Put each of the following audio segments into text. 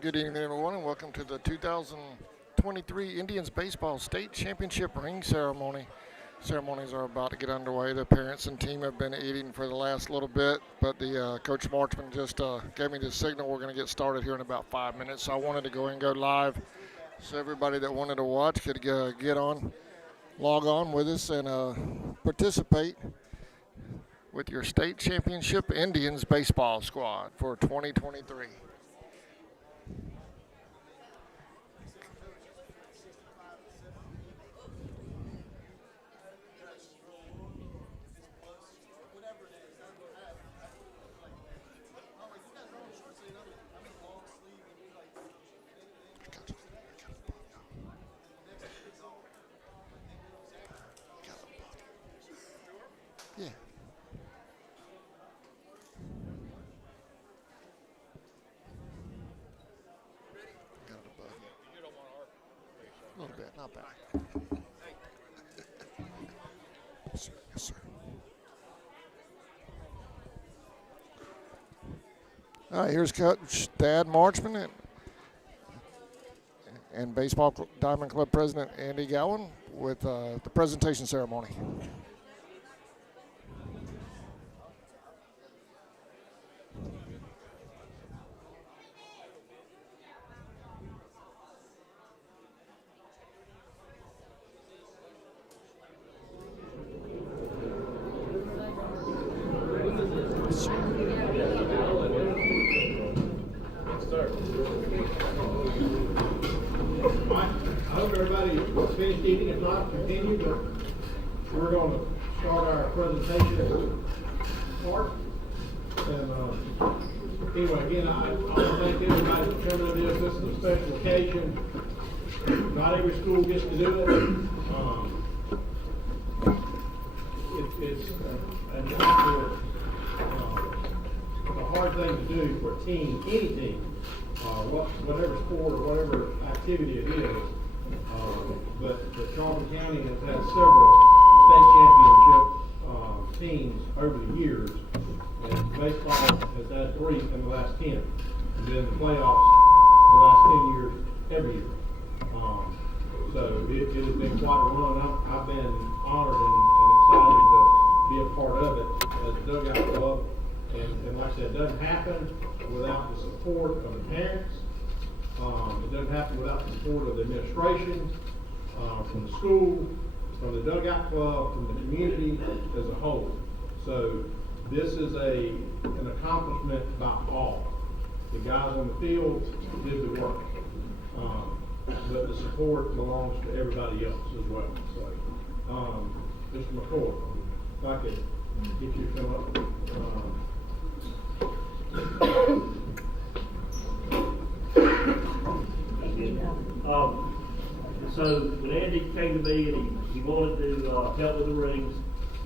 Good evening, everyone, and welcome to the 2023 Indians Baseball State Championship ring ceremony. Ceremonies are about to get underway. The parents and team have been eating for the last little bit, but the Coach Marchman just gave me the signal we're going to get started here in about 5 minutes. So I wanted to go and go live so everybody that wanted to watch could get on, log on with us, and participate with your state championship Indians baseball squad for 2023. Yeah. Got it above you. A little bit, not bad. Yes, sir. Yes, sir. All right, here's Coach Thad Marchman and Baseball Diamond Club President Andy Gowan with the presentation ceremony. I hope everybody finished eating. If not, continue, but we're going to start our presentation part. And anyway, again, I want to thank everybody for coming to this. This is a special occasion. Not every school gets to do it. It's a hard thing to do for a team, any team. Whatever sport or whatever activity it is. But Charlton County has had several state championship teams over the years. And baseball has had 3 in the last 10. And then the playoffs the last 10 years every year. So it has been quite a run. I've been honored and excited to be a part of it as a dugout club. And like I said, it doesn't happen without the support of the parents. It doesn't happen without the support of the administration, from the school, from the dugout club, from the community as a whole. So this is an accomplishment by all. The guys on the field did the work, but the support belongs to everybody else as well. So, Mr. McCoy, if I could get you to come up. So when Andy came to me and he wanted to help with the rings,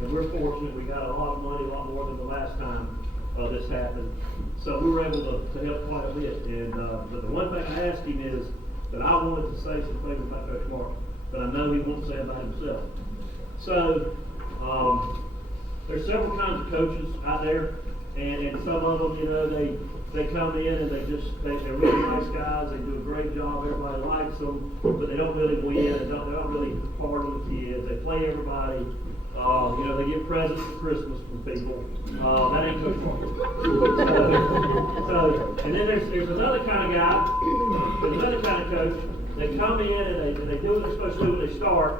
and we're fortunate we got a lot of money, a lot more than the last time this happened. So we were able to help quite a bit. And but the one thing I asked him is that I wanted to say some things about Coach Mark, but I know he won't say about himself. So there's several kinds of coaches out there. And some of them, you know, they come in and they're really nice guys. They do a great job. Everybody likes them, but they don't really win. They're not really hard on the kids. They play everybody. You know, they get presents for Christmas from people. That ain't Coach Mark. And then there's another kind of guy. There's another kind of coach. They come in and they do what they're supposed to do when they start,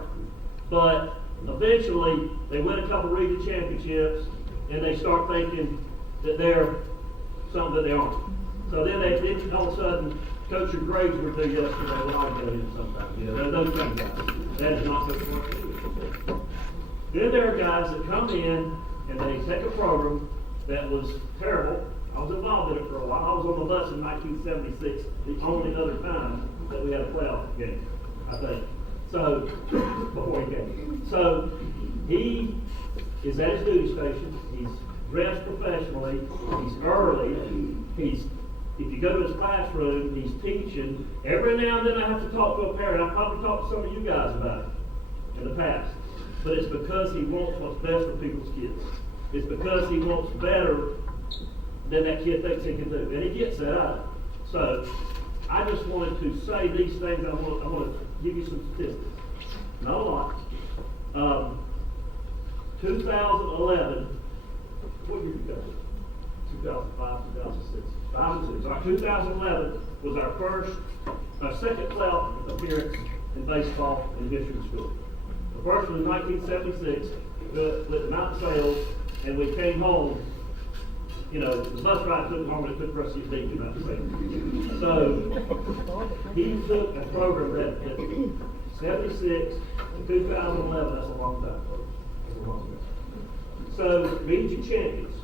but eventually they win a couple region championships and they start thinking that they're something that they aren't. So then all of a sudden, Coach, your grades were due yesterday. Well, I get it sometimes. You know, those kind of guys. That is not Coach Mark. Then there are guys that come in and they take a program that was terrible. I was involved in it for a while. I was on the bus in 1976, the only other time that we had a playoff game, I think. So, before he came. So, he is at his duty station. He's dressed professionally, he's early, if you go to his classroom, he's teaching. Every now and then I have to talk to a parent. I've probably talked to some of you guys about it in the past. But it's because he wants what's best for people's kids. It's because he wants better than that kid thinks he can do. And he gets that out of it. So, I just wanted to say these things. I want to give you some statistics. Not a lot. 2011, what year did you go? 2005, 2006, 5 and 6. All right, 2011 was our second playoff appearance in baseball in the history of the school. The first one in 1976 with the Mountain Sales, and we came home. You know, the bus ride took longer than it took for us to get beat in Mountain Sales. So he took a program that 76 to 2011. That's a long time. That's a long time. So region champions.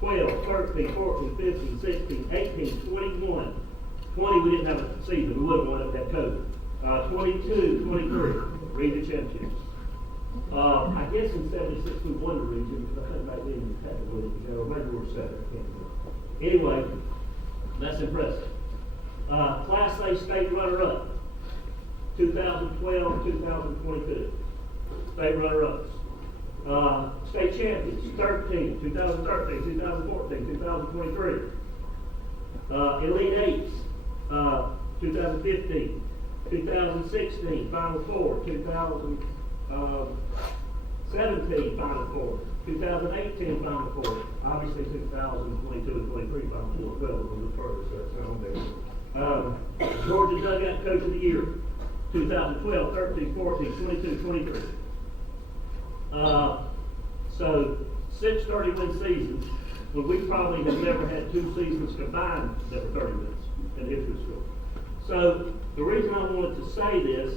12, 13, 14, 15, 16, 18, 21. 20, we didn't have a season. We would have won if we had COVID. 22, 23, region championships. I guess in 76 we won the region, because I think back then we had to win it, or maybe we were second. I can't remember. Anyway, that's impressive. Class A state runner-up. 2012, 2022. State runner-ups. State champions, 13, 2013, 2014, 2023. Elite Eights, 2015, 2016, Final Four, 2017, Final Four, 2018, Final Four, obviously 2022 and 23, Final Four, well, a little bit further, so that's not there. Georgia Dugout Coach of the Year, 2012, 13, 14, 22, 23. So 6 30-win seasons, when we probably have never had 2 seasons combined that were 30 wins in the history of school. So the reason I wanted to say this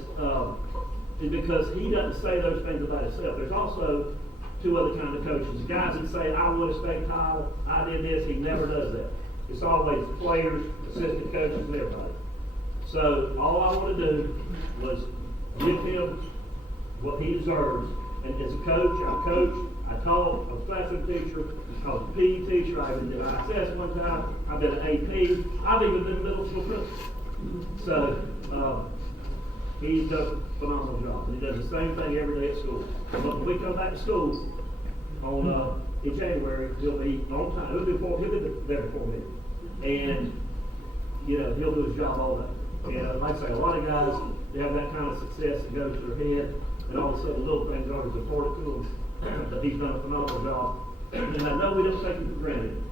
is because he doesn't say those things about himself. There's also 2 other kinds of coaches. Guys that say, I won a state title, I did this. He never does that. It's always players, assistant coaches, and everybody. So all I want to do was give him what he deserves. And as a coach, I taught, I was a classroom teacher, I was a PE teacher, I even did ISS one time, I've been an AP, I've even been a middle school principal. So, he does a phenomenal job, and he does the same thing every day at school. But when we come back to school in January, he'll be on time, he'll be there before me. And, you know, he'll do his job all day. And like I say, a lot of guys, they have that kind of success that goes to their head, and all of a sudden little things aren't as important to them. But he's done a phenomenal job. And I know we don't take him for granted,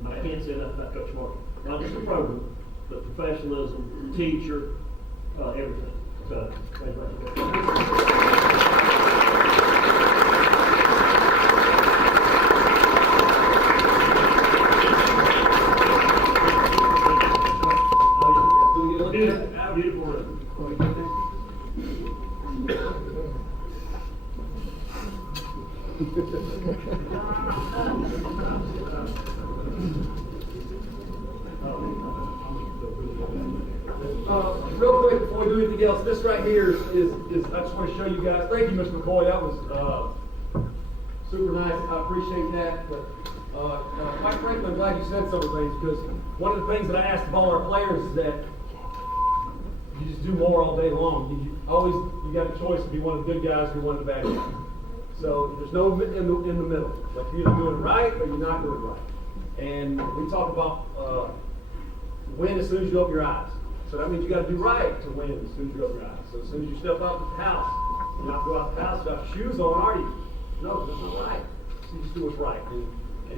but I can't say enough about Coach Martin. Not just the program, but professionalism, teacher, everything. So, thank you very much. Beautiful room. Real quick before we do anything else, this right here is I just want to show you guys. Thank you, Mr. McCoy. That was super nice. I appreciate that. But quite frankly, I'm glad you said some of the things, because one of the things that I asked of all our players is that you just do more all day long. You got a choice to be one of the good guys or one of the bad guys. So there's no in the middle. Like you're either doing it right or you're not doing it right. And we talk about win as soon as you open your eyes. So that means you got to do right to win as soon as you open your eyes. So as soon as you step out of the house, you're not go out the house without shoes on, are you? No, that's not right. So you just do what's right. And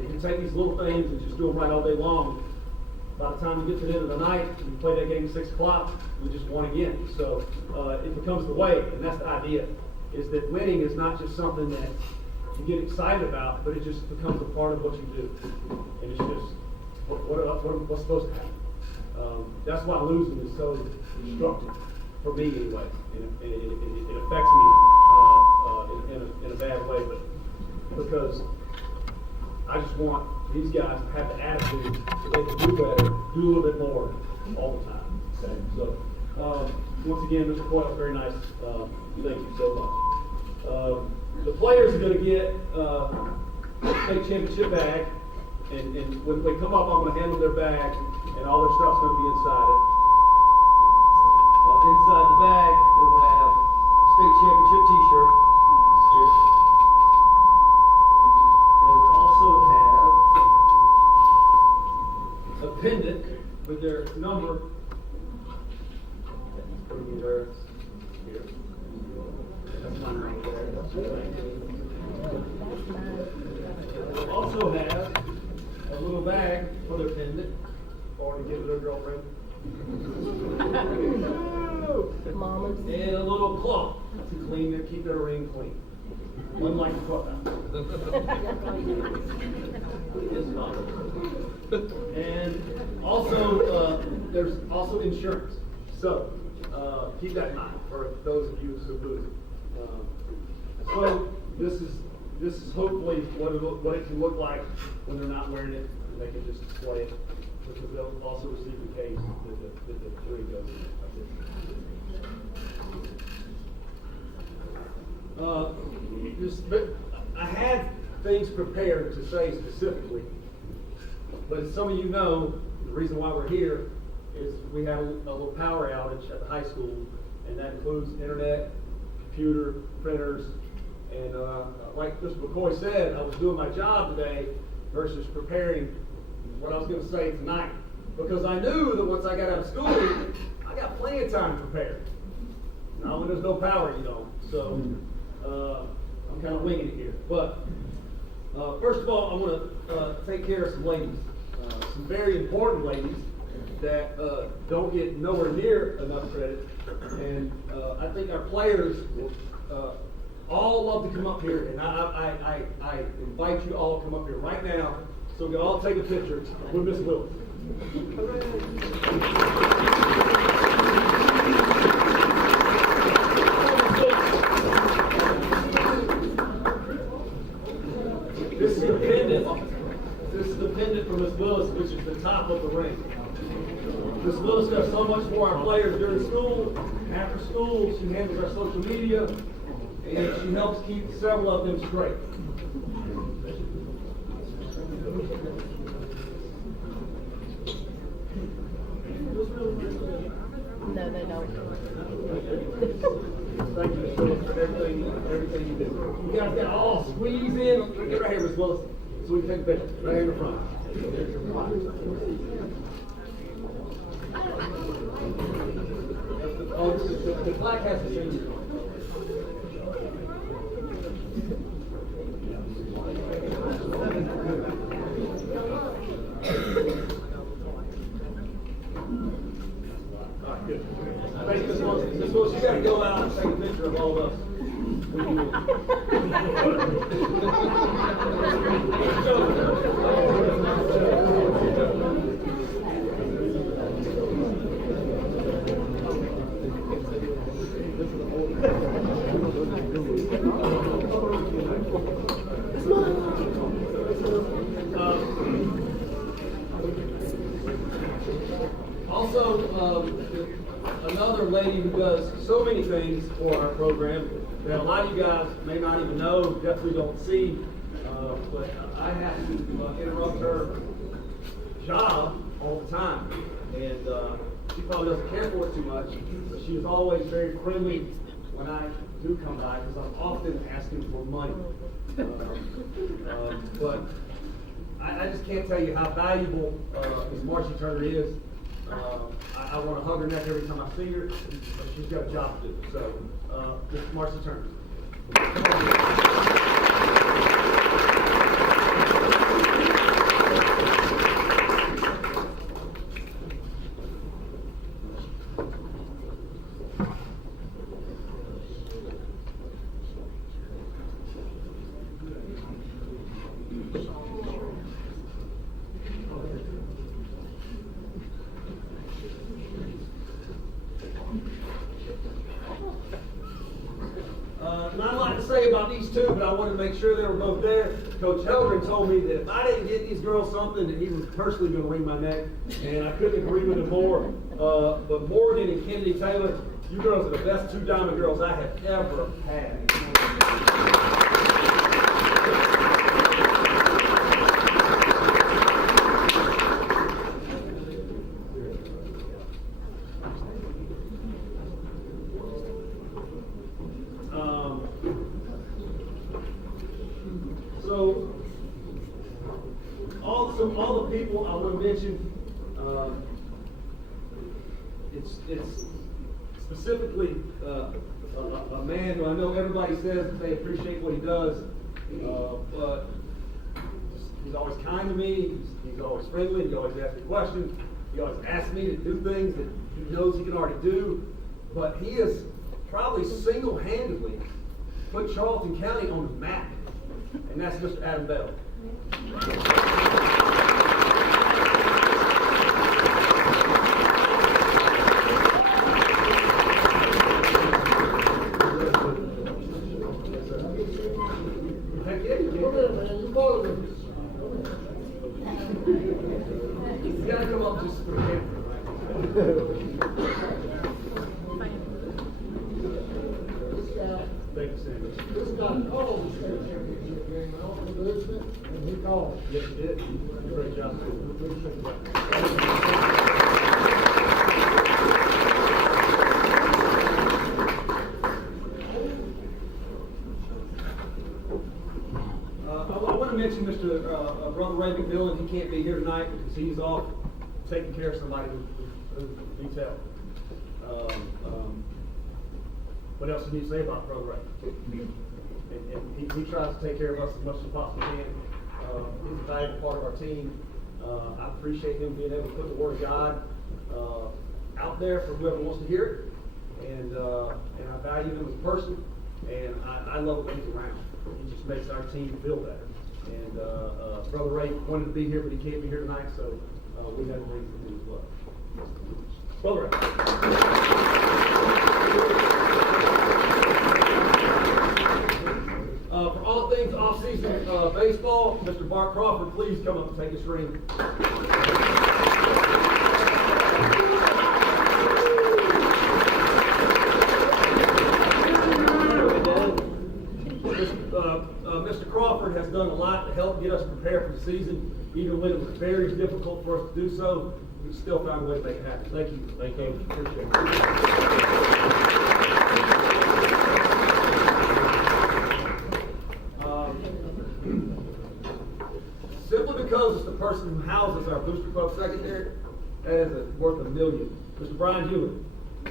you can take these little things and just do them right all day long. By the time you get to the end of the night, you play that game at 6 o'clock, we just won again. So it becomes the way, and that's the idea, is that winning is not just something that you get excited about, but it just becomes a part of what you do. And it's just, what's supposed to happen? That's why losing is so destructive, for me anyway. And it affects me in a bad way, but because I just want these guys to have the attitude that they can do better, do a little bit more all the time. Okay? So, once again, Mr. Coyle, very nice. Thank you so much. The players are going to get a state championship bag, and when they come up, I'm going to hand them their bag, and all their stuff's going to be inside it. Inside the bag, it will have state championship T-shirt. Here. It will also have a pendant with their number. That's mine right there. Also have a little bag for their pendant, or to give their girlfriend. Mamas. And a little cloth to clean their, keep their ring clean. Unlike the clubhouse. And also, there's also insurance. So, keep that in mind for those of you who lose it. So, this is hopefully what it can look like when they're not wearing it, and they can just display it. Because they'll also receive the case that the ring goes in. But I had things prepared to say specifically, but as some of you know, the reason why we're here is we have a little power outage at the high school, and that includes internet, computer, printers, and like Mr. McCoy said, I was doing my job today versus preparing what I was going to say tonight, because I knew that once I got out of school, I got plenty of time to prepare. Now when there's no power, you know, so I'm kind of winging it here. But first of all, I want to take care of some ladies, some very important ladies that don't get nowhere near enough credit, and I think our players all love to come up here, and I invite you all to come up here right now so we can all take a picture with Miss Willis. This is the pendant from Miss Willis, which is the top of the ring. Miss Willis does so much for our players during school. After school, she handles our social media, and she helps keep several of them straight. No, they don't. Thank you, Miss Willis, for everything you do. You guys got all squeeze in. Get right here, Miss Willis, so we can take a picture. Right here in the front. Oh, the plaque has the signature on it. All right, good. Thank you, Ms. Wilson. Ms. Wilson, you got to go out and take a picture of all of us. Also, another lady who does so many things for our program that a lot of you guys may not even know, definitely don't see, but I have to interrupt her job all the time, and she probably doesn't care for it too much, but she is always very friendly when I do come by, because I'm often asking for money. But I just can't tell you how valuable Ms. Marcy Turner is. I want to hug her neck every time I see her, but she's got a job to do. So, Ms. Marcy Turner. Not a lot to say about these two, but I wanted to make sure they were both there. Coach Helgren told me that if I didn't get these girls something, that he was personally going to wring my neck, and I couldn't agree with him more. But Morgan and Kennedy Taylor, you girls are the best two diamond girls I have ever had. So all the people I want to mention, it's specifically a man who I know everybody says that they appreciate what he does, but he's always kind to me. He's always friendly. He always asks me questions. He always asks me to do things that he knows he can already do. But he has probably single-handedly put Charlton County on the map, and that's Mr. Adam Bell. Heck yeah, you gotta come up just for the camera, right? Thank you, Sam. This guy called the state championship game, I don't know if it, and he called. Yes, you did. Great job. I want to mention Mr. Brother Ray McMillan. He can't be here tonight because he's off taking care of somebody who needs help. What else do you need to say about Brother Ray? And he tries to take care of us as much as possibly can. He's a valuable part of our team. I appreciate him being able to put the Word of God out there for whoever wants to hear it. And I value him as a person, and I love what he's around. He just makes our team feel better. And Brother Ray wanted to be here, but he can't be here tonight, so we had to bring him in as well. Brother Ray. For all things off-season baseball, Mr. Bart Crawford, please come up and take his ring. Mr. Crawford has done a lot to help get us prepared for the season, even when it was very difficult for us to do so. We still found a way to make it happen. Thank you. Thank you. Appreciate it. Simply because it's the person who houses our Booster Club secretary, that is worth $1 million. Mr. Brian Hewitt,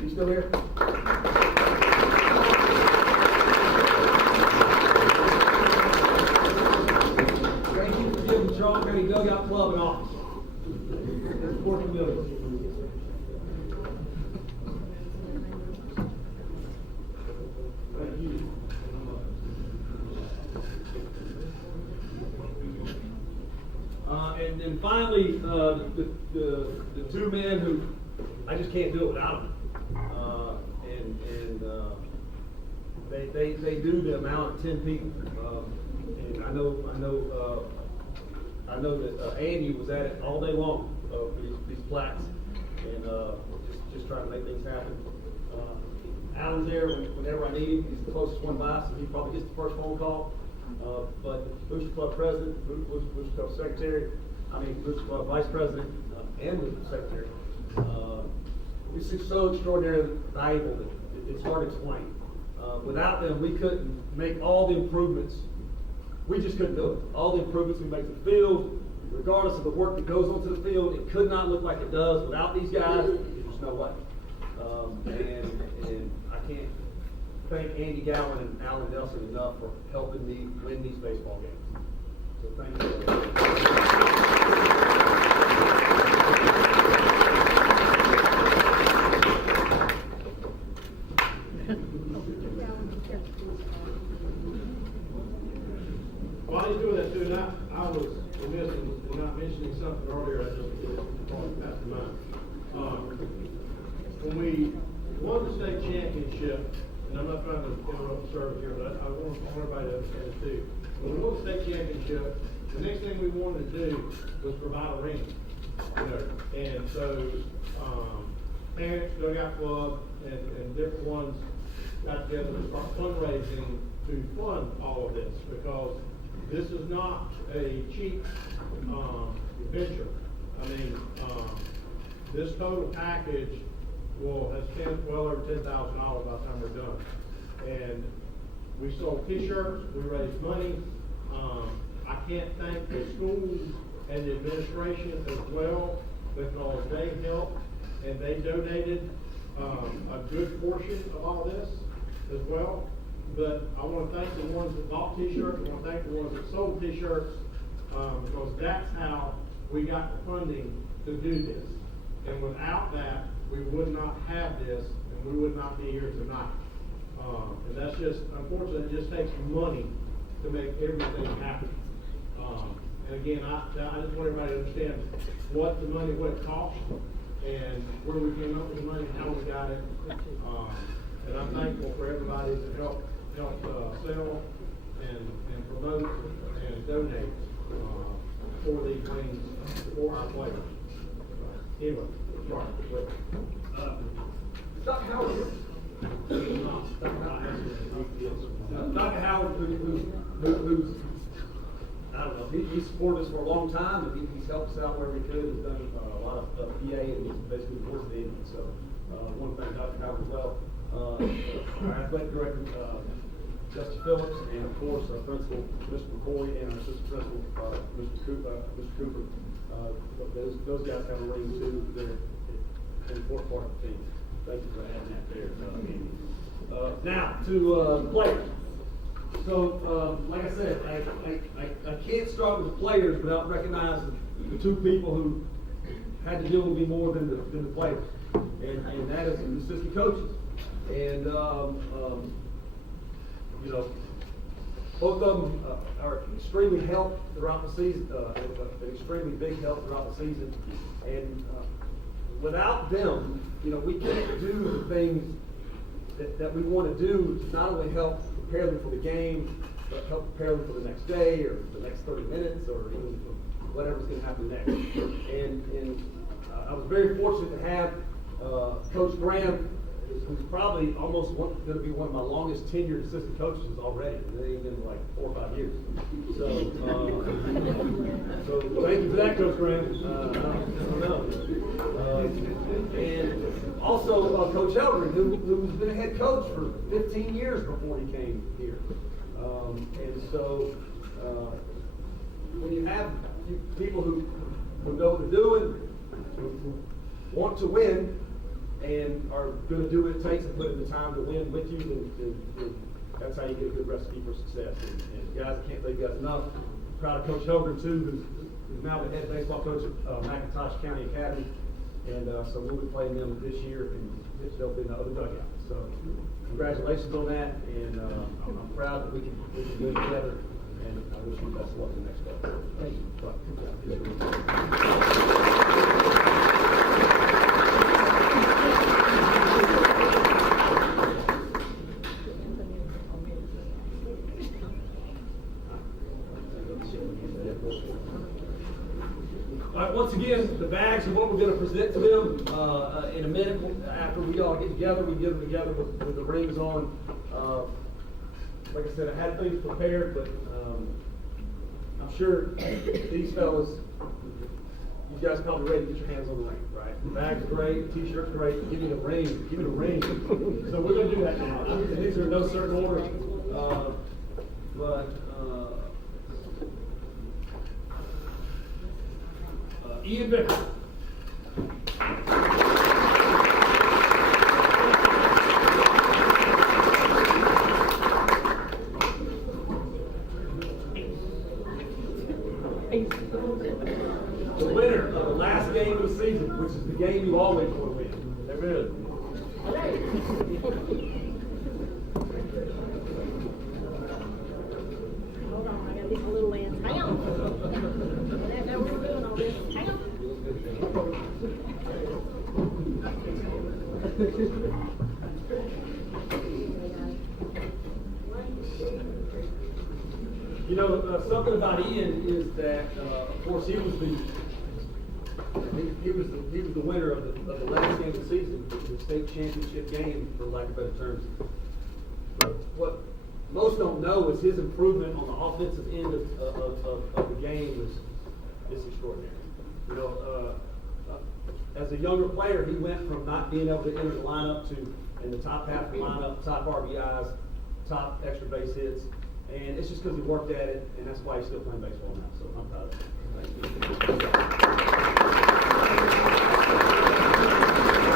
you still here? Thank you for giving the Charlton County Dugout Club an office. That's worth $1 million. Thank you. And then finally, the two men who I just can't do it without them. They do the amount of 10 people. And I know that Andy was at it all day long for these plaques, and just trying to make things happen. Alan's there whenever I need him. He's the closest one by, so he probably gets the first phone call. But Booster Club President, Booster Club Secretary, Booster Club Vice President, and the Secretary. It's just so extraordinarily valuable that it's hard to explain. Without them, we couldn't make all the improvements. We just couldn't do it. All the improvements we make to the field, regardless of the work that goes onto the field, it could not look like it does without these guys. There's no way. And I can't thank Andy Gowan and Alan Nelson enough for helping me win these baseball games. So thank you. While he's doing that too, I was remiss in not mentioning something earlier. I just thought it passed my mind. When we won the state championship, and I'm not trying to interrupt the service here, but I want everybody to understand it too. When we won the state championship, the next thing we wanted to do was provide a ring. And so parents, dugout club, and different ones got together to start fundraising to fund all of this, because this is not a cheap venture. This total package has spent well over $10,000 by the time we're done. And we sold t-shirts, we raised money. I can't thank the schools and the administration as well, because they helped and they donated a good portion of all this as well. But I want to thank the ones that bought t-shirts. I want to thank the ones that sold t-shirts, because that's how we got the funding to do this. And without that, we would not have this, and we would not be here tonight. And that's just, unfortunately, it just takes money to make everything happen. And again, I just want everybody to understand what the money, what it cost, and where we came up with the money, how we got it. And I'm thankful for everybody that helped sell and promote and donate for these rings for our players. Anyway, sorry. Dr. Howard. Dr. Howard, who's, I don't know, he's supported us for a long time, and he's helped us out wherever he could. He's done a lot of PA, and he's basically the voice of the Indians. So, I want to thank Dr. Howard as well. Our athletic director, Justin Phillips, and of course, our principal, Mr. McCoy, and our assistant principal, Mr. Cooper. Those guys have a ring too. They're an important part of the team. Thank you for adding that there, Andy. Now to the players. So, like I said, I can't start with the players without recognizing the two people who had to deal with me more than the players, and that is the assistant coaches. And you know, both of them are extremely helped throughout the season, an extremely big help throughout the season, and without them, you know, we can't do the things that we want to do to not only help prepare them for the game, but help prepare them for the next day or the next 30 minutes or even for whatever's going to happen next. And I was very fortunate to have Coach Graham, who's probably almost going to be one of my longest tenured assistant coaches already. And they've been like 4 or 5 years. So thank you for that, Coach Graham. I don't know. And also Coach Eldred, who's been a head coach for 15 years before he came here. And so when you have people who know what they're doing, who want to win, and are going to do what it takes and put in the time to win with you, then that's how you get a good recipe for success. And guys, I can't thank you guys enough. I'm proud of Coach Helgren too, who's now the head baseball coach at McIntosh County Academy. And so we'll be playing them this year, and they'll be in the other dugout. So congratulations on that, and I'm proud that we can do it together. And I wish you the best of luck in the next day. Thank All right, once again, the bags are what we're going to present to them in a minute. After we all get together, we get them together with the rings on. Like I said, I had things prepared, but I'm sure these fellas, you guys probably ready to get your hands on the ring, right? The bag's great, the t-shirt's great. Give me the ring, give me the ring. So we're going to do that now. And these are in no certain order, Ian Vickers. The winner of the last game of the season, which is the game you always want to win. They're good. Hold on, I gotta get my little lens. Hang on. I didn't know we were doing all this. Hang on. You know, something about Ian is that, of course, he was the winner of the last game of the season, the state championship game, for lack of better terms. But what most don't know is his improvement on the offensive end of the game is extraordinary. You know, as a younger player, he went from not being able to enter the lineup to in the top half of the lineup, top RBIs, top extra base hits. And it's just because he worked at it, and that's why he's still playing baseball now. So I'm proud of him. Thank you.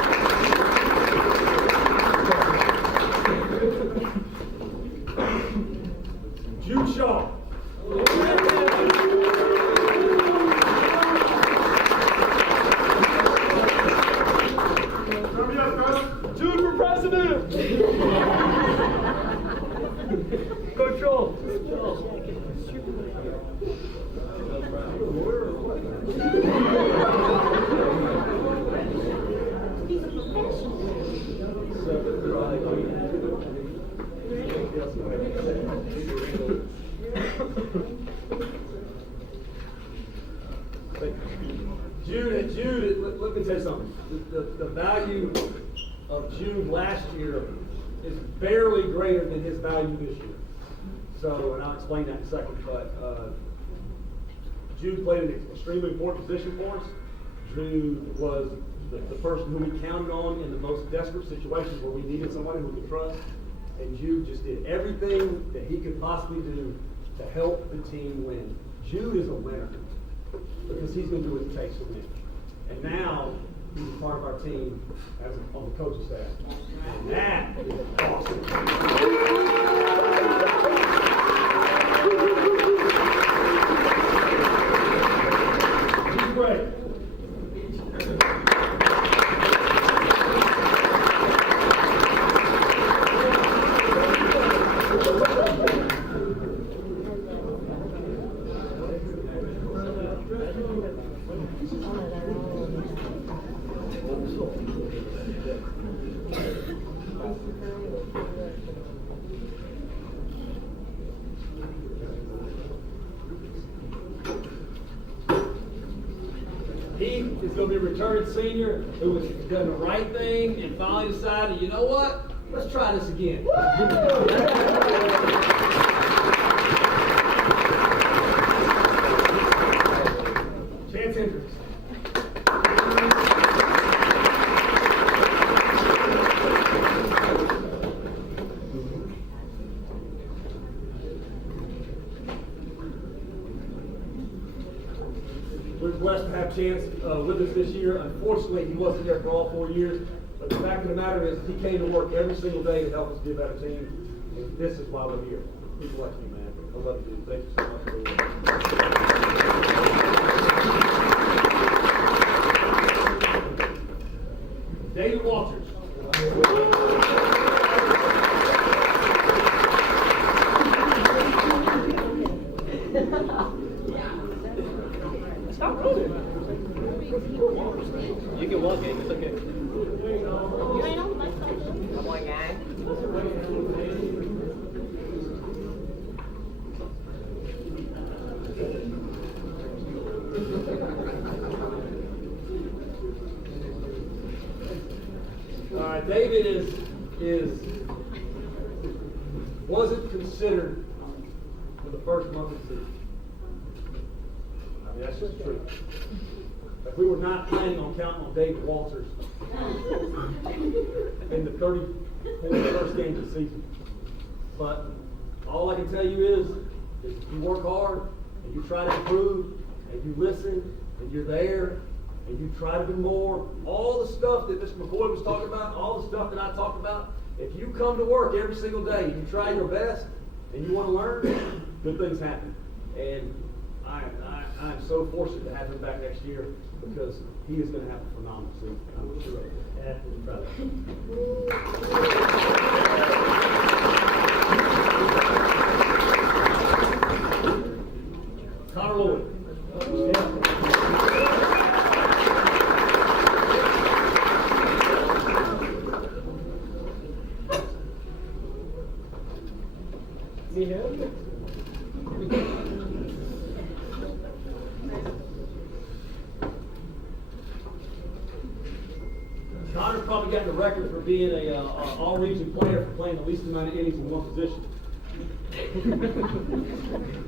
the value of Jude last year is barely greater than his value this year. So, and I'll explain that in a second, but Jude played an extremely important position for us. Jude was the person who we counted on in the most desperate situations where we needed somebody who we could trust. And Jude just did everything that he could possibly do to help the team win. Jude is a winner because he's going to do what it takes to win. And now he's a part of our team as on the coaching staff. And that is awesome. He's great. He is going to be a returning senior who has done the right thing and finally decided, you know what? Let's try this again. Chance Hendricks. We're blessed to have Chance with us this year. Unfortunately, he wasn't there for all 4 years. But the fact of the matter is, he came to work every single day to help us be a better team. And this is why we're here. He's blessed me, man. I love you, dude. Thank you so much for being here. David Walters. Stop rolling. You can walk in, it's okay. You ain't on my side. Come on, guy. All right, David wasn't considered for the first month of the season. I mean, that's just the truth. Like, we were not planning on counting on David Walters in the 31st games of the season. But all I can tell you is if you work hard and you try to improve and you listen and you're there and you try to do more, all the stuff that Mr. McCoy was talking about, all the stuff that I talked about, if you come to work every single day and you try your best and you want to learn, good things happen. And I'm so fortunate to have him back next year because he is going to have a phenomenal season. I'm sure of it. Absolutely proud of him. Connor Lloyd. Connor's probably got the record for being a all-region player for playing the least amount of innings in one position.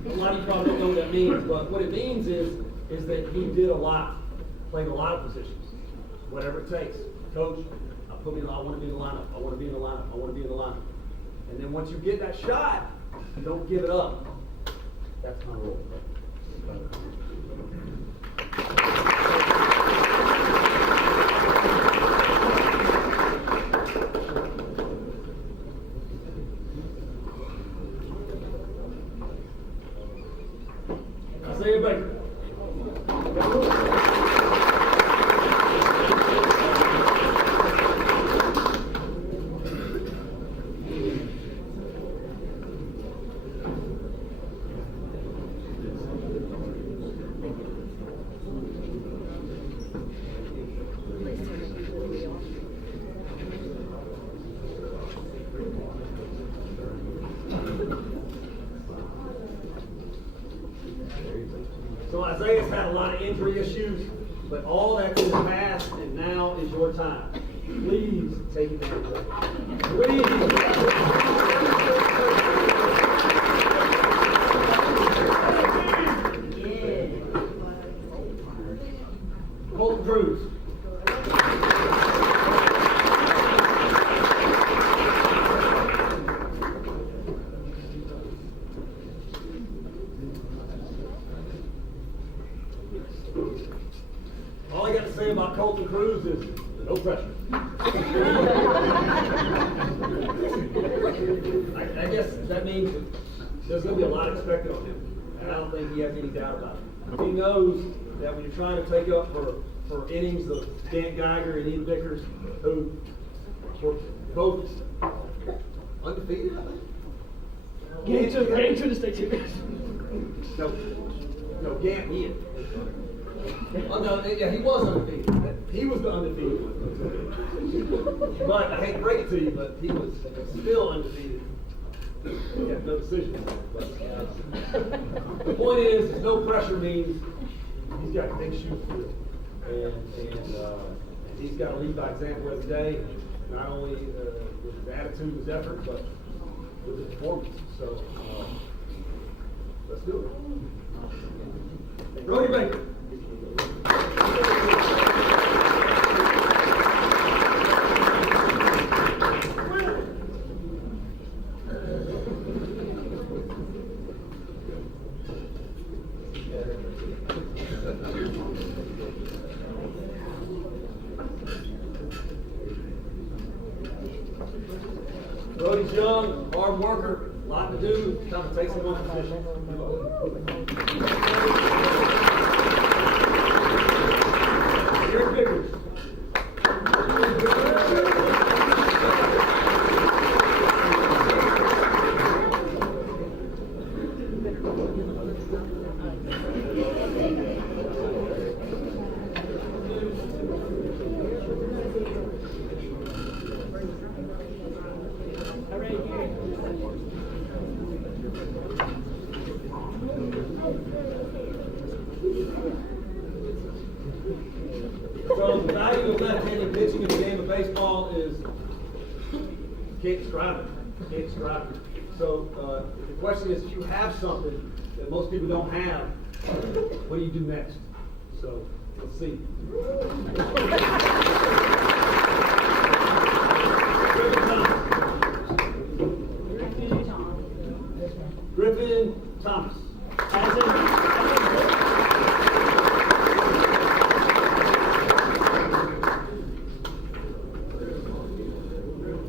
A lot of you probably don't know what that means, but what it means is that he did a lot, played a lot of positions, whatever it takes. Coach, I want to be in the lineup. I want to be in the lineup. I want to be in the lineup. And then once you get that shot, you don't give it up. That's Connor Lloyd. Isaiah Baker. So Isaiah's had a lot of injury issues, but all that's in the past, and now is your time. Please take advantage of it. Please. Colton Cruz. All I got to say about Colton Cruz is no pressure. I guess that means that there's going to be a lot expected on him, and I don't think he has any doubt about it. He knows that when you're trying to take up for innings of Dan Geiger and Ian Vickers, who were both undefeated, I think. Getting to the state championship. No, Ian. Oh, no, yeah, he was undefeated. He was the undefeated one. But I hate to break it to you, but he was still undefeated. He had no decision. But the point is, no pressure means he's got big shoes to fill. And he's got to lead by example every day, not only with his attitude, his effort, but with his performance. So, let's do it. Brody Baker. Brody's young, hard worker, a lot to do, time to take some on position. Here's Vickers. So the value of left-handed pitching in the game of baseball is can't describe it. Can't describe it. So the question is, if you have something that most people don't have, what do you do next? So let's see. Griffin Thomas.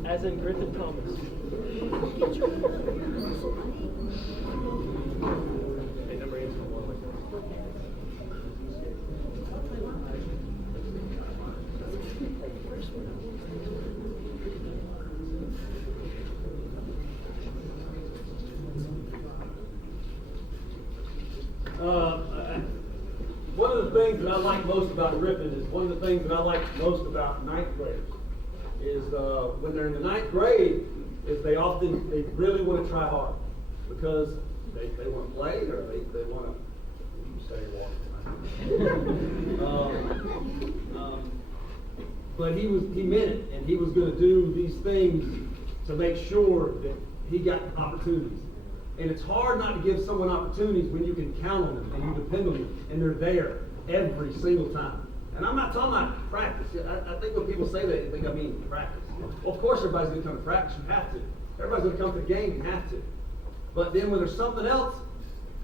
As in Griffin Thomas. Hey, number 8 is from one like One of the things that I like most about Griffin is one of the things that I like most about ninth graders is when they're in the ninth grade is they really want to try hard because they want to play or they want to stay walking. But he meant it, and he was going to do these things to make sure that he got opportunities. And it's hard not to give someone opportunities when you can count on them and you depend on them and they're there every single time. And I'm not talking about practice. I think when people say that, they think I mean practice. Well, of course everybody's going to come to practice. You have to. Everybody's going to come to the game. You have to. But then when there's something else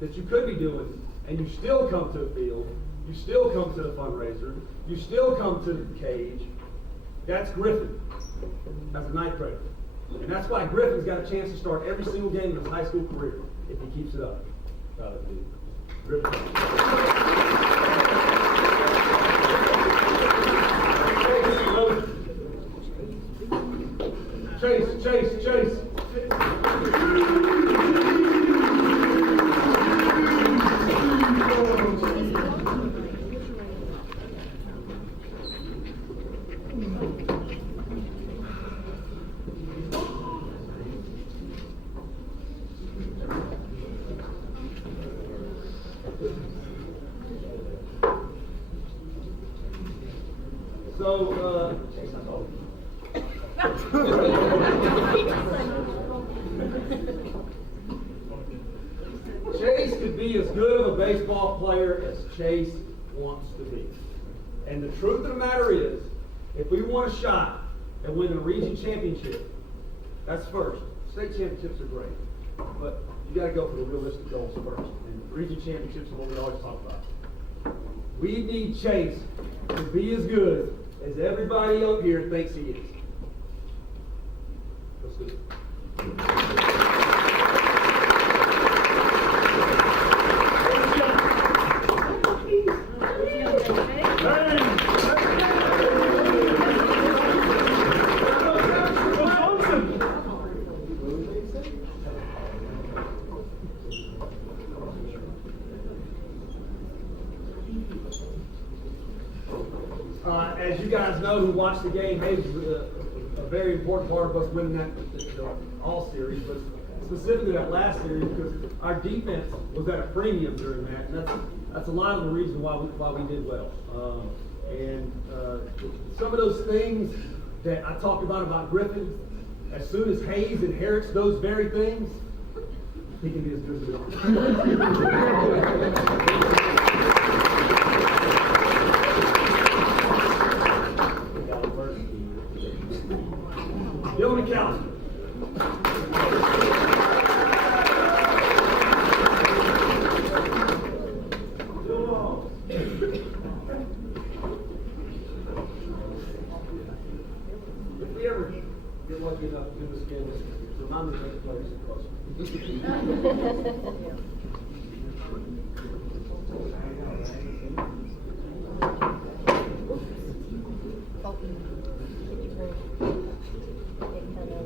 that you could be doing and you still come to the field, you still come to the fundraiser, you still come to the cage, that's Griffin as a ninth grader. And that's why Griffin's got a chance to start every single game of his high school career if he keeps it up. Griffin. Chase. So Chase could be as good of a baseball player as Chase wants to be. And the truth of the matter is, if we want a shot at winning a region championship, that's first. State championships are great, but you got to go for the realistic goals first. And region championships is what we always talk about. We need Chase to be as good as everybody up here thinks he is. Let's do it. As you guys know who watched the game, Hayes was a very important part of us winning that all series, but specifically that last series because our defense was at a premium during that, and that's a lot of the reason why we did well. Some of those things that I talked about Griffin, as soon as Hayes inherits those very things, he can be as good as we are. Dylan McAllister. If we ever get lucky enough to do this again, remind me of the players close.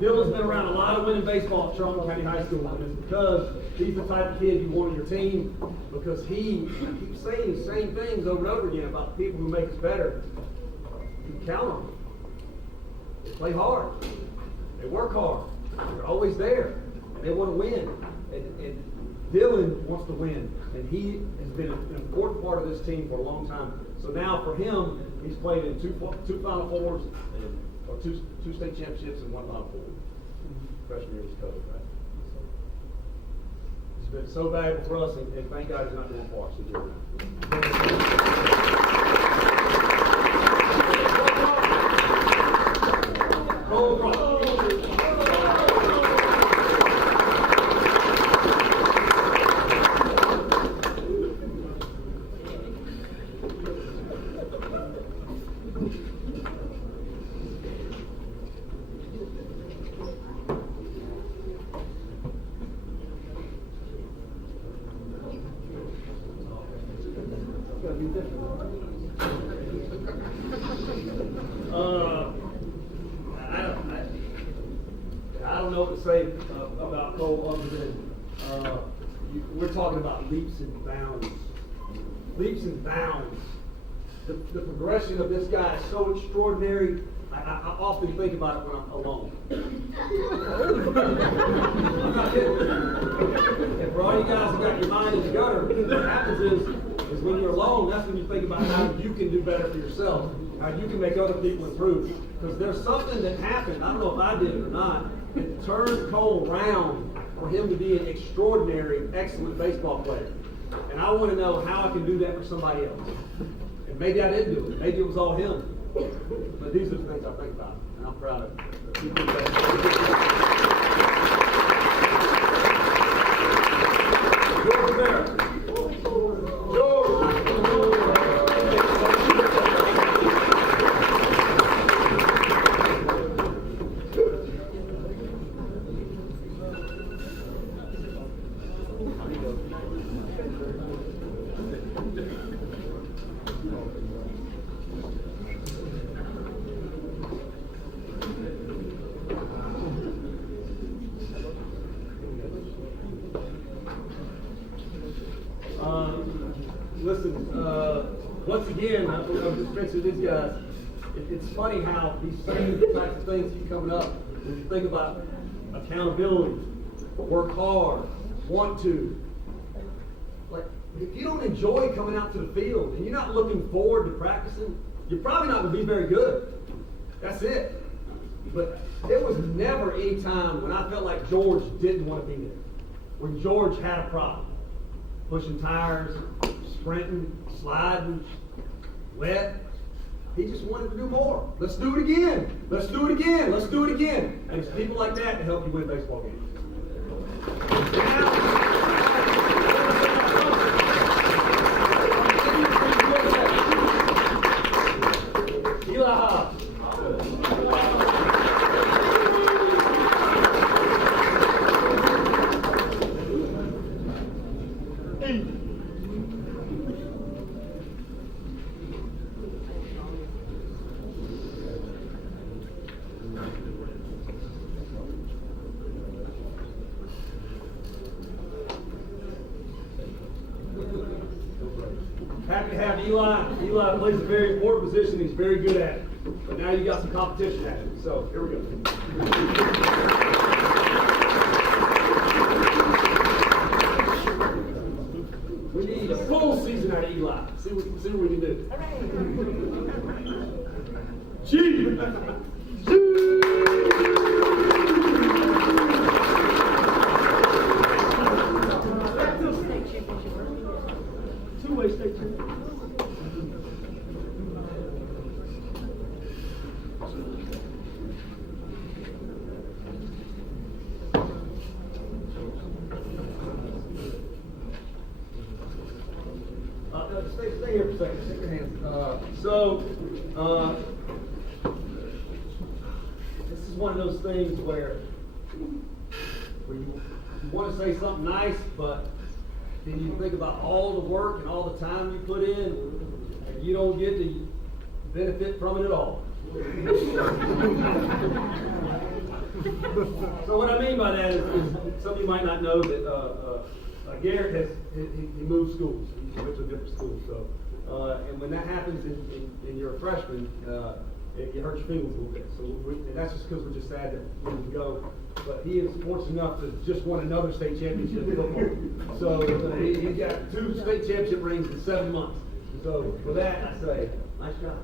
Dylan's been around a lot of winning baseball at Charlton County High School, and it's because he's the type of kid you want on your team, because he keeps saying the same things over and over again about the people who make us better. You can count on them. They play hard. They work hard. They're always there. And they want to win. And Dylan wants to win. And he has been an important part of this team for a long time. So now for him, he's played in two Final Fours, or two state championships and one Final Four. Freshman year was coach, right? He's been so valuable for us, and thank God he's not doing far, so do Cole Brock. I don't know what to say about Cole other than we're talking about leaps and bounds. Leaps and bounds. The progression of this guy is so extraordinary. I often think about it when I'm alone. I'm not kidding. And for all you guys who got your mind in the gutter, what happens is when you're alone, that's when you think about how you can do better for yourself, how you can make other people improve. Because there's something that happened, I don't know if I did it or not, that turned Cole around for him to be an extraordinary, excellent baseball player. And I want to know how I can do that for somebody else. And maybe I didn't do it. Maybe it was all him. But these are the things I think about, and I'm proud of it. George Rivera. Listen, once again, I'm just mentioning these guys. It's funny how these same types of things keep coming up. When you think about accountability, work hard, want to. Like, if you don't enjoy coming out to the field and you're not looking forward to practicing, you're probably not going to be very good. That's it. But there was never any time when I felt like George didn't want to be there. When George had a problem. Pushing tires, sprinting, sliding, wet. He just wanted to do more. Let's do it again. Let's do it again. Let's do it again. And it's people like that to help you win baseball games. Eli Hobbs. Happy to have Eli. Eli plays a very important position. He's very good at it. But now you got some competition at it. So here we go. We need a full season out of Eli. See what we can do. Gee! Two-way state championship. Stay here for a second. Shake your hands. This is one of those things where you want to say something nice, but then you think about all the work and all the time you put in, and you don't get the benefit from it at all. So what I mean by that is some of you might not know that Garrett he moved schools. He went to a different school. So and when that happens and you're a freshman, it hurts your feelings a little bit. So and that's just because we're just sad that we didn't go. But he is fortunate enough to just won another state championship in football. So he's got 2 state championship rings in 7 months. So for that, I say, nice job.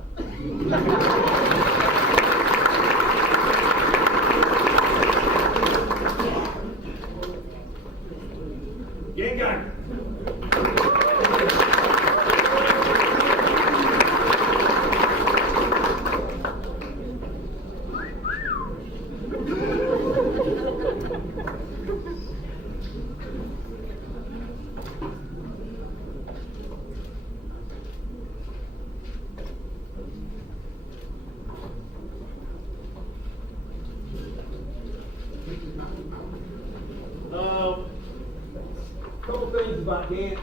Gang gang. Couple things about Gant,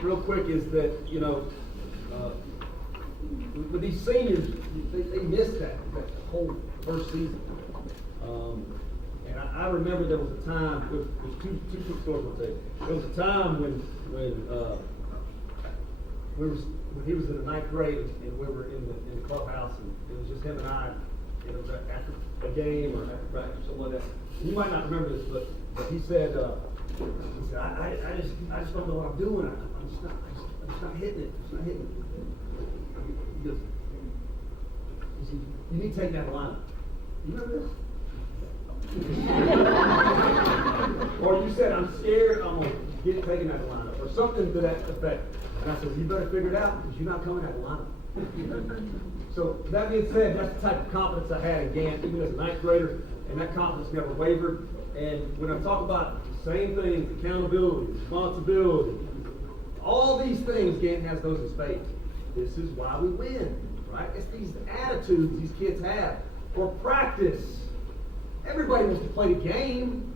real quick, is that, with these seniors, they missed that whole first season. And I remember there was a time, there's two quick stories I'll tell you. There was a time when he was in the 9th grade and we were in the clubhouse, and it was just him and I. It was after a game or after practice or something like that. You might not remember this, but he said, I just don't know what I'm doing. I'm just not hitting it. Just not hitting it. He goes, you need to take that line. You remember this? Or you said, I'm scared I'm going to get taken out of the lineup, or something to that effect. And I said, you better figure it out, because you're not coming out of the lineup. So that being said, that's the type of confidence I had in Gant, even as a 9th grader, and that confidence never wavered. And when I talk about the same things, accountability, responsibility, all these things, Gant has those in spades. This is why we win, right? It's these attitudes these kids have for practice. Everybody wants to play the game,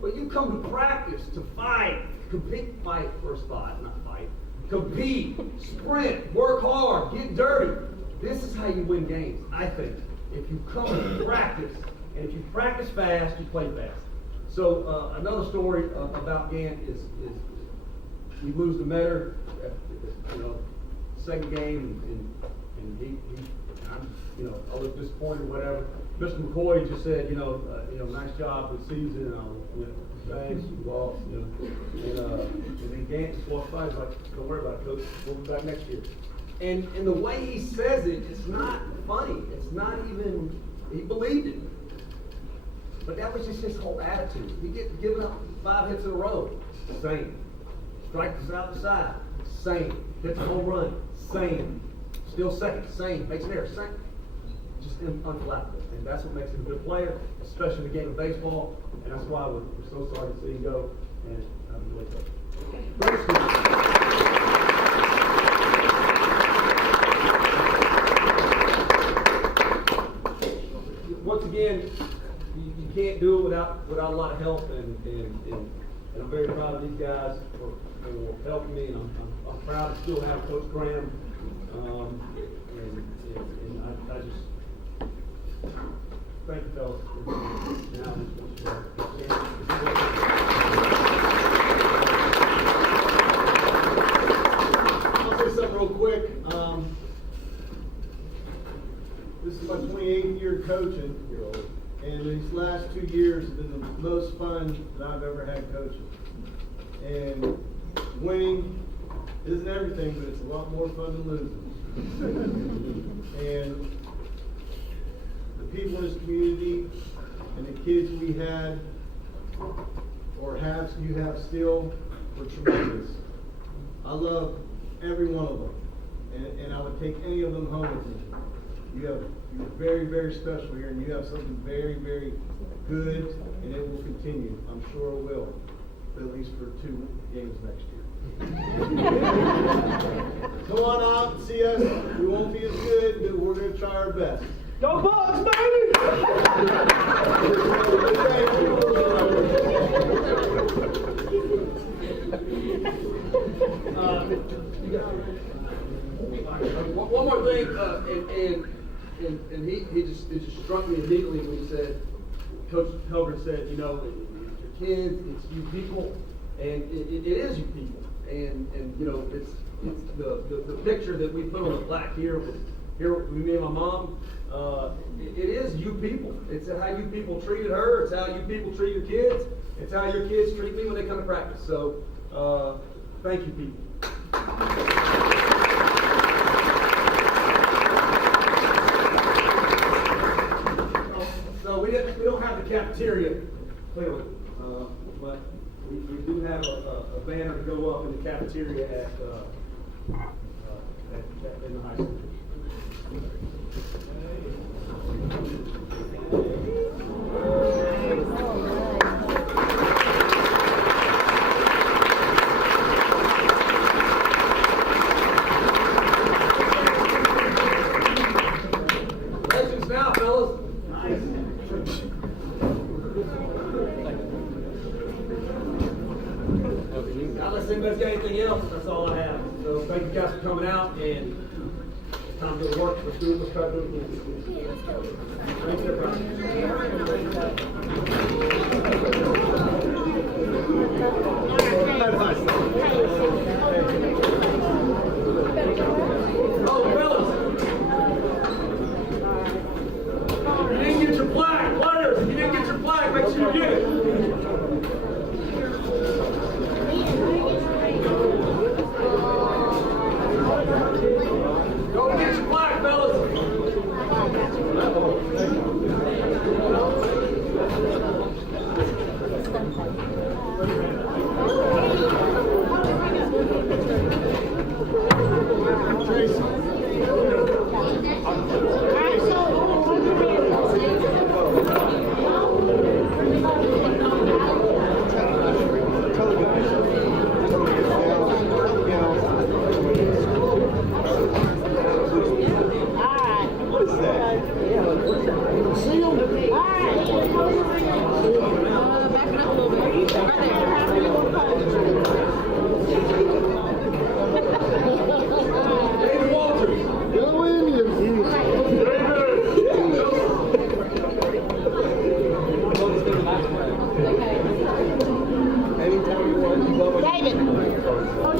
but you come to practice to fight, compete, fight for a spot, not fight. Compete, sprint, work hard, get dirty. This is how you win games, I think. If you come to practice, and if you practice fast, you play fast. So another story about Gant is we lose to Metter, second game, and I'm a little disappointed or whatever. Mr. McCoy just said, nice job this season. Thanks, we lost, and then Gant just walks by. He's like, don't worry about it, coach. We'll be back next year. And the way he says it, it's not funny. It's not even, he believed it. But that was just his whole attitude. He get given up 5 hits in a row. Same. Strikes out the side. Same. Hits a home run. Same. Still second. Same. Makes an error. Same. Just unflappable. And that's what makes him a good player, especially in the game of baseball. And that's why we're so sorry to see him go. And I've enjoyed that. Great Once again, you can't do it without a lot of help, and I'm very proud of these guys for helping me, and I'm proud to still have Coach Graham, and I just thank you, fellas. I'll say something real quick. This is my 28th year coaching, and these last 2 years have been the most fun that I've ever had coaching. And winning isn't everything, but it's a lot more fun than losing. And the people in this community and the kids we had, or you have still, were tremendous. I love every one of them, and I would take any of them home with me. You're very, very special here, and you have something very, very good, and it will continue. I'm sure it will, at least for 2 games next year. Come on out and see us. We won't be as good, but we're going to try our best. Go Bucks, baby! Thank you. One more thing, and it just struck me immediately when he said, Coach Helgren said, you know, your kids, it's you people, and it is you people, and you know, it's the picture that we put on the plaque here with me and my mom. It is you people. It's how you people treated her. It's how you people treat your kids. It's how your kids treat me when they come to practice. So, thank you, people. So we don't have the cafeteria clearly, but we do have a banner to go up in the cafeteria in the high school. Legends now, fellas. Nice. Unless anybody's got anything else, that's all I have. So thank you guys for coming out, and it's time to go to work. Let's do it. Let's try to do it. Thanks, everybody. Oh, fellas. You didn't get your flag. Players, if you didn't get your flag, make sure you get it. Go get your flag, fellas. David Walters. Go Indians! David.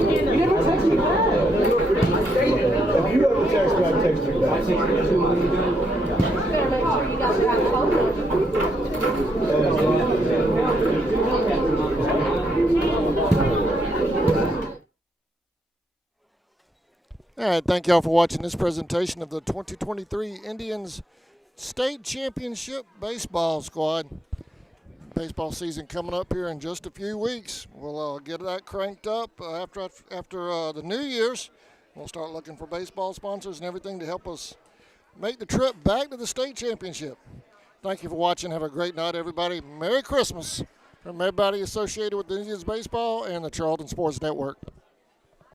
You never text me back. If you ever text me, I text you back. You better make sure you got the right phone. right, thank y'all for watching this presentation of the 2023 Indians State Championship Baseball Squad. Baseball season coming up here in just a few weeks. We'll get that cranked up after the New Year's. We'll start looking for baseball sponsors and everything to help us make the trip back to the state championship. Thank you for watching. Have a great night, everybody. Merry Christmas from everybody associated with the Indians baseball and the Charlton Sports Network.